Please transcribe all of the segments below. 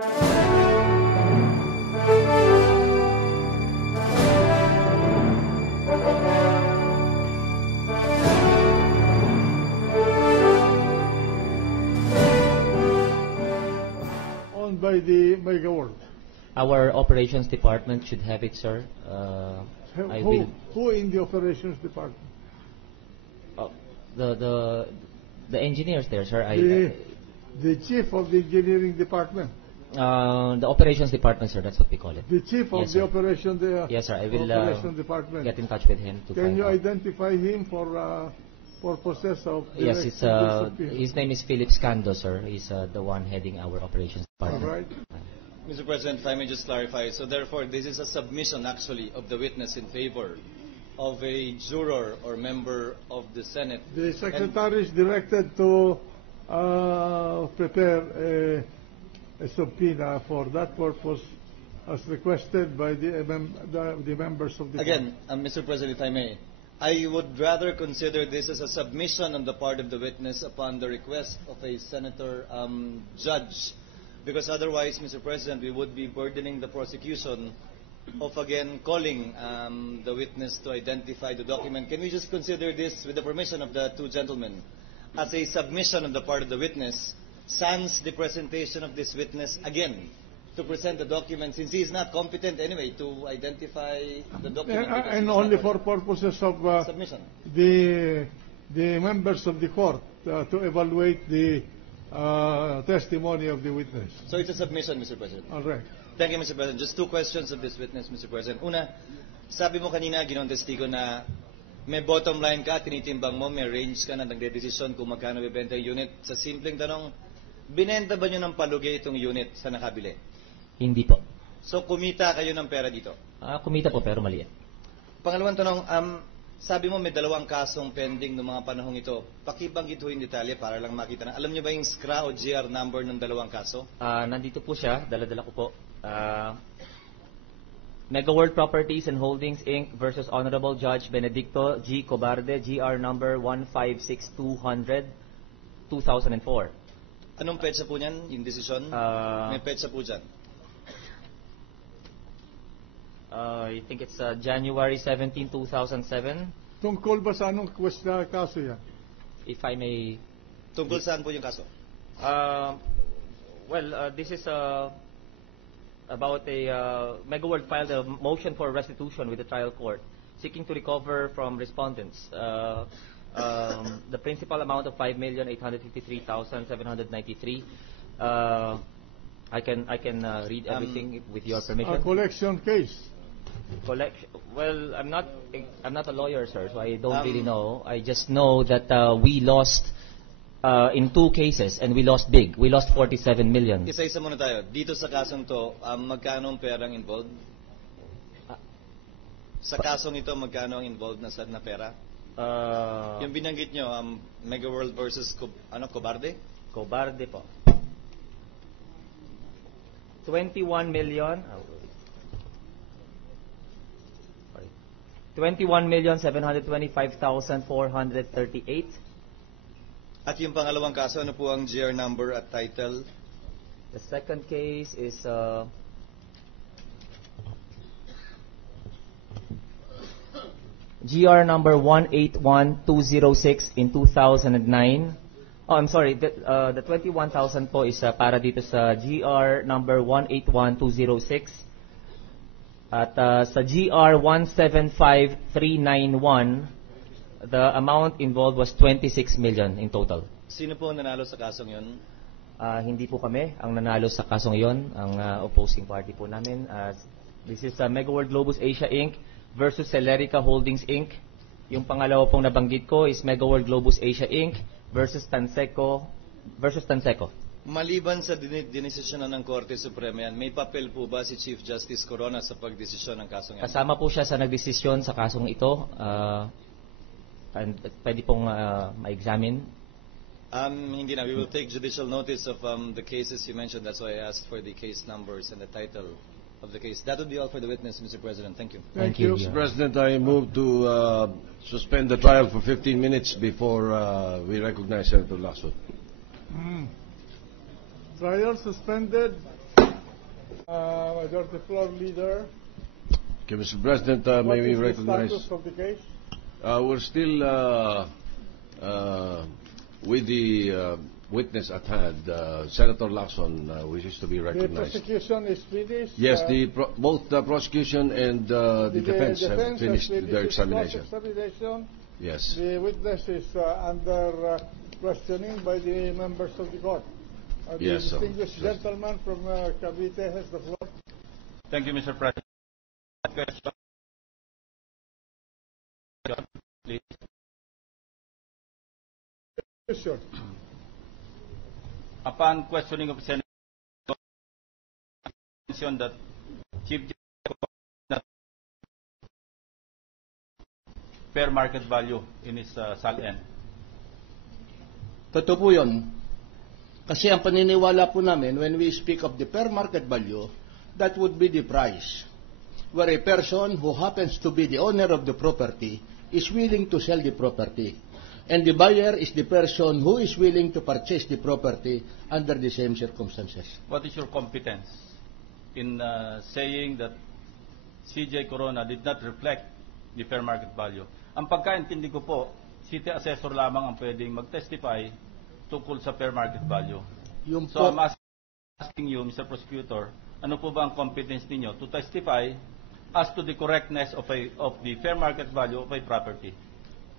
Owned by the Mega World. Our operations department should have it, sir. Who in the operations department? The engineers there, sir. The chief of the engineering department. The operations department, sir. That's what we call it. The chief of Yes, the sir. operation there. Yes, sir. I will operation department. get in touch with him to Can find you out. identify him for purposes of Yes, it's his name is Philip Scando, sir. He's the one heading our operations department. All right. Mr. President, if I may just clarify, so therefore this is a submission actually of the witness in favor of a juror or member of the Senate. The secretary is directed to prepare a subpoena for that purpose as requested by the members of the Again, Mr. President, if I may, I would rather consider this as a submission on the part of the witness upon the request of a senator judge, because otherwise, Mr. President, we would be burdening the prosecution of again calling the witness to identify the document. Can we just consider this, with the permission of the two gentlemen, as a submission on the part of the witness, sans the presentation of this witness again to present the document, since he is not competent anyway to identify the document. and only for purposes of submission. The members of the court to evaluate the testimony of the witness. So it's a submission, Mr. President. All right. Thank you, Mr. President. Just two questions of this witness, Mr. President. Una, sabi mo kanina, Ginoong Testigo, na may bottom line ka, tinitimbang mo, may range ka na nagdedesisyon kung magkano bibenta yung unit. Sa simpleng tanong, binenta ba nyo ng palugi itong unit sa nakabili? Hindi po. So kumita kayo ng pera dito? Kumita po pero maliit. Pangalawang tanong, sabi mo may dalawang kasong pending ng mga panahong ito. Pakibanggit ho yung detalye para lang makita na. Alam nyo ba yung SCRA o GR number ng dalawang kaso? Nandito po siya, dala-dala ko po. Mega World Properties and Holdings Inc. versus Honorable Judge Benedicto G. Cobarde, GR number 156200, 2004. Anong petsa po niyan, yung desisyon? May petsa po dyan. I think it's January 17, 2007. Tungkol ba sa anong kaso yan? If I may... Tungkol saan po yung kaso? This is about a... Mega World filed a motion for restitution with the trial court, seeking to recover from respondents the principal amount of 5,853,793. I can read everything with your permission. A collection case. Well, I'm not a lawyer, sir, so I don't really know. I just know that we lost in two cases, and we lost big. We lost 47 million. Isa-isa muna tayo. Dito sa kasong to, magkano ang perang involved? Sa kasong ito, magkano ang involved na pera? Yung binanggit nyo, Mega World versus Cobarde? Cobarde po. 21 million. 21,725,438. At yung pangalawang kaso, ano po ang GR number at title? The second case is GR number 181206 in 2009. Oh, I'm sorry. The 21,000 po is para dito sa GR number 181206. At sa GR 175391, the amount involved was 26 million in total. Sino po nanalo sa kasong yun? Hindi po kami ang nanalo sa kasong yon, ang opposing party po namin. This is Mega World Globus Asia Inc. versus Celerica Holdings Inc. Yung pangalawa pong nabanggit ko is Mega World Globus Asia Inc. versus Tanseco. Maliban sa dinesisyonan ng Korte Suprema yan, may papel po ba si Chief Justice Corona sa pagdesisyon ng kasong yan? Kasama po siya sa nagdesisyon sa kasong ito. And pwede pong ma-examine. Hindi na. We will take judicial notice of the cases you mentioned. That's why I asked for the case numbers and the title of the case. That would be all for the witness, Mr. President. Thank you. Thank you. Mr. President, I move to suspend the trial for 15 minutes before we recognize Senator Lacson. Trial suspended. Majority Floor Leader, Okay, Mr. President, what may we is the recognize... status of the case? We're still with the witness at hand. Senator Lacson wishes to be The recognized. prosecution is finished. Yes, both the prosecution and the defense have has finished their its examination. cross-examination. Yes. The witness is under questioning by the members of the court. The Yes, distinguished yes. gentleman from Cavite has the floor. Thank you, Mr. President. Question, please. Sure. Upon questioning of Senator, mentioned that Chief Justice fair market value in his SALN. Totoo po yun. Kasi ang paniniwala po namin, when we speak of the fair market value, that would be the price. Where a person who happens to be the owner of the property is willing to sell the property. And the buyer is the person who is willing to purchase the property under the same circumstances. What is your competence in saying that CJ Corona did not reflect the fair market value? Ang pagkaintindi ko po, city assessor lamang ang pwedeng mag-testify tungkol sa fair market value. Yung So po, I'm asking you, Mr. Prosecutor, ano po ba ang competence ninyo to testify as to the correctness of the fair market value of a property?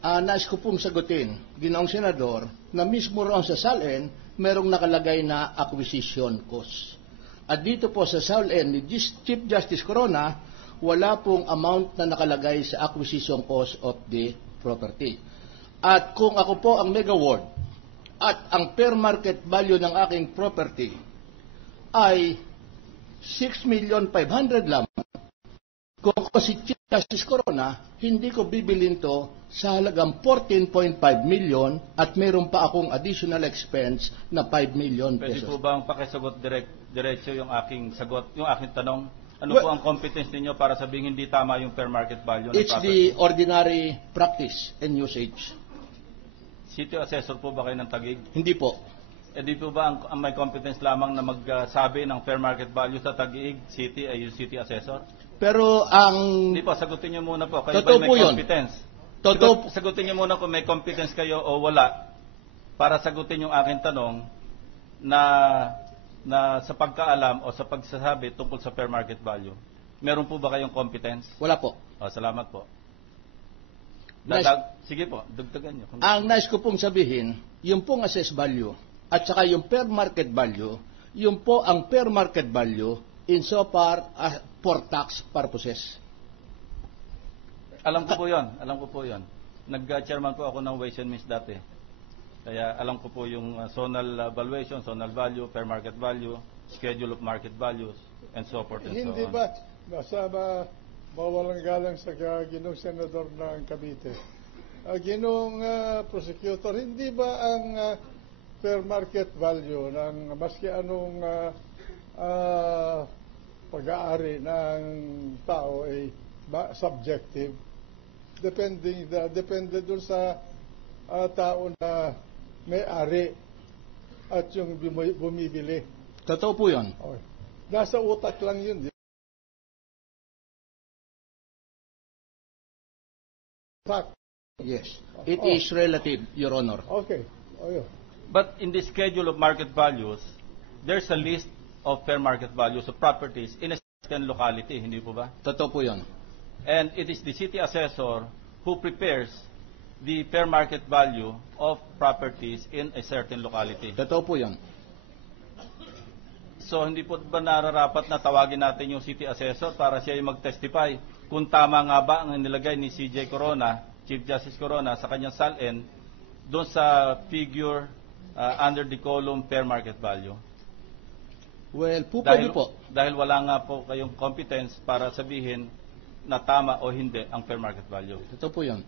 nais ko pong sagutin, Ginoong Senador, na mismo roon sa SALN, merong nakalagay na acquisition cost. At dito po sa SALN ni Chief Justice Corona, wala pong amount na nakalagay sa acquisition cost of the property. At kung ako po ang Mega World at ang fair market value ng aking property ay 6,500,000 lamang, kung ako si Chief Justice Corona, hindi ko bibilin to sa halagang 14.5 million at meron pa akong additional expense na 5 million Pwede po pesos. bang pakisagot diretso yung aking sagot, yung aking tanong? Ano Well, po ang competence ninyo para sabihin hindi tama yung fair market value ng It's property? the ordinary practice and usage. City assessor po ba kayo ng Taguig? Hindi po. E di po ba ang may competence lamang na magsabi ng fair market value sa Taguig City ay yung city assessor? Pero ang... Hindi po, sagutin niyo muna po. Kayo Totoo ba po may yun. competence? Totoo, Sagutin niyo muna kung may competence kayo o wala para sagutin yung aking tanong na sa pagkaalam o sa pagsasabi tungkol sa fair market value. Meron po ba kayong competence? wala po. Salamat po. Nice. Sige po, dagdagan niyo. Ang nais ko pong sabihin, yung pong assess value at saka yung fair market value, yung po ang fair market value insofar as for tax purposes. Alam ko po yun. Nag-chairman po ako ng Ways and Means dati. Kaya alam ko po yung zonal valuation, zonal value, fair market value, schedule of market values, and so forth and so Hindi on. ba, nasa mawalang galang sa Ginoong Senador ng Cavite. Ginoong Prosecutor, hindi ba ang fair market value ng maski anong pag-aari ng tao ay subjective? Depende dun sa tao na may-ari at yung bumibili. Totoo po yun. Okay. Nasa utak lang yun. Fact. Yes. It is relative, Your Honor. Okay. Yun. But in the schedule of market values, there's a list of fair market values of properties in a certain locality, hindi po ba? Totoo po yun. And it is the city assessor who prepares the fair market value of properties in a certain locality. Totoo po yun. So hindi po ba nararapat na tawagin natin yung city assessor para siya yung mag-testify kung tama nga ba ang nilagay ni CJ Corona, Chief Justice Corona, sa kanyang SALN doon sa figure under the column fair market value? Well, pwede po. Dahil wala nga po kayong competence para sabihin na tama o hindi ang fair market value. Totoo po yun.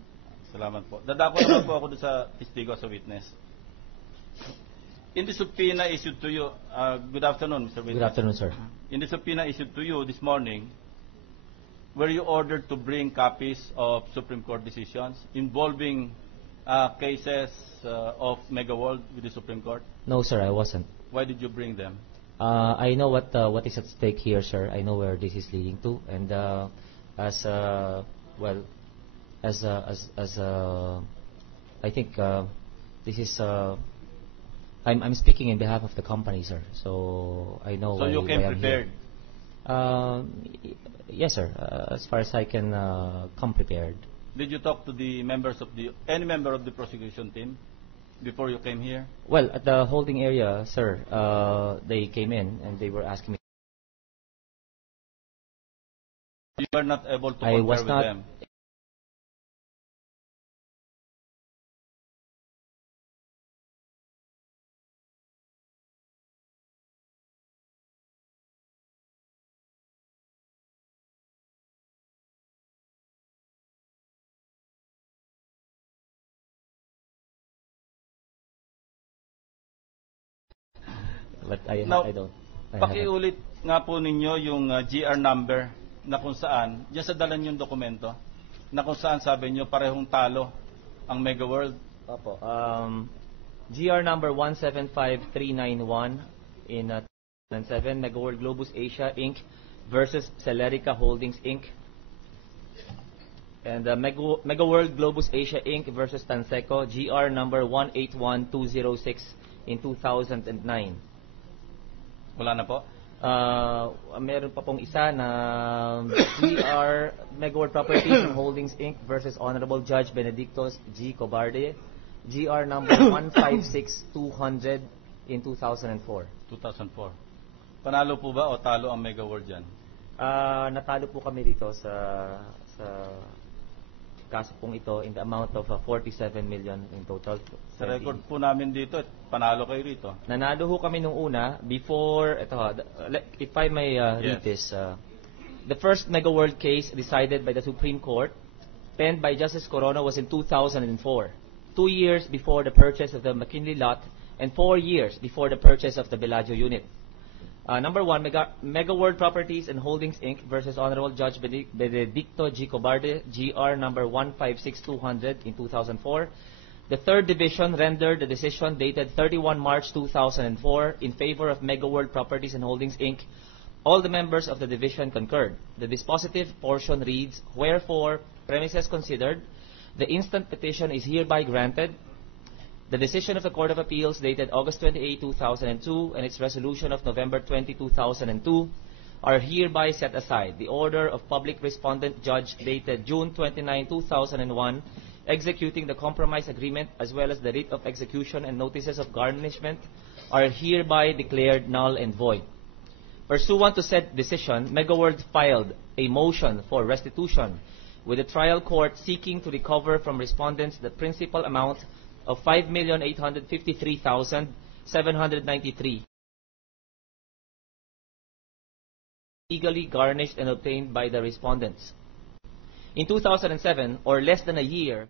Salamat po. Dadako naman po ako doon sa testigo, sa witness. In the subpoena issued to you, good afternoon, Mr. Witness. Good afternoon, sir. In the subpoena issued to you this morning, were you ordered to bring copies of Supreme Court decisions involving cases of Mega World with the Supreme Court? No, sir, I wasn't. Why did you bring them? I know what is at stake here, sir. I know where this is leading to, and as well as I think this is. I'm speaking in behalf of the company, sir. So I know. So you came why I'm here. prepared. Yes, sir. As far as I can come prepared. Did you talk to the members of any member of the prosecution team before you came here? Well, at the holding area, sir, they came in and they were asking me. You were not able to I confer was with not- them. But Now, I don't. I haven't. pakiulit nga po ninyo yung GR number na kung saan, diyan sa dalan yung dokumento, na kung saan sabi nyo parehong talo ang Mega World. Opo. GR number 175391 in 2007, Megaworld Globus Asia Inc. versus Celerica Holdings Inc. And Megaworld Globus Asia Inc. versus Tanseco, GR number 181206 in 2009. Wala na po? Meron pa pong isa na GR Megaworld Properties and Holdings Inc. versus Honorable Judge Benedictos G. Cobarde, GR number 156200 in 2004. 2004. Panalo po ba o talo ang Mega World dyan? Natalo po kami dito sa kaso pong ito in the amount of 47 million in total. Sa record po namin dito, panalo kayo rito. Nanalo ho kami nung una before, if I may read Yes. this. The first Mega World case decided by the Supreme Court, penned by Justice Corona, was in 2004. 2 years before the purchase of the McKinley lot and 4 years before the purchase of the Bellagio unit. Number 1, Mega World Properties and Holdings Inc. versus Honorable Judge Benedicto G. Cobarde, GR number 156200 in 2004. The third division rendered the decision dated 31 March 2004 in favor of Mega World Properties and Holdings Inc. All the members of the division concurred. The dispositive portion reads, wherefore, premises considered, the instant petition is hereby granted. The decision of the Court of Appeals dated August 28, 2002 and its resolution of November 20, 2002 are hereby set aside. The order of public respondent judge dated June 29, 2001 executing the compromise agreement as well as the writ of execution and notices of garnishment are hereby declared null and void. Pursuant to said decision, MegaWorld filed a motion for restitution with the trial court seeking to recover from respondents the principal amount of 5,853,793 legally garnished and obtained by the respondents. In 2007, or less than a year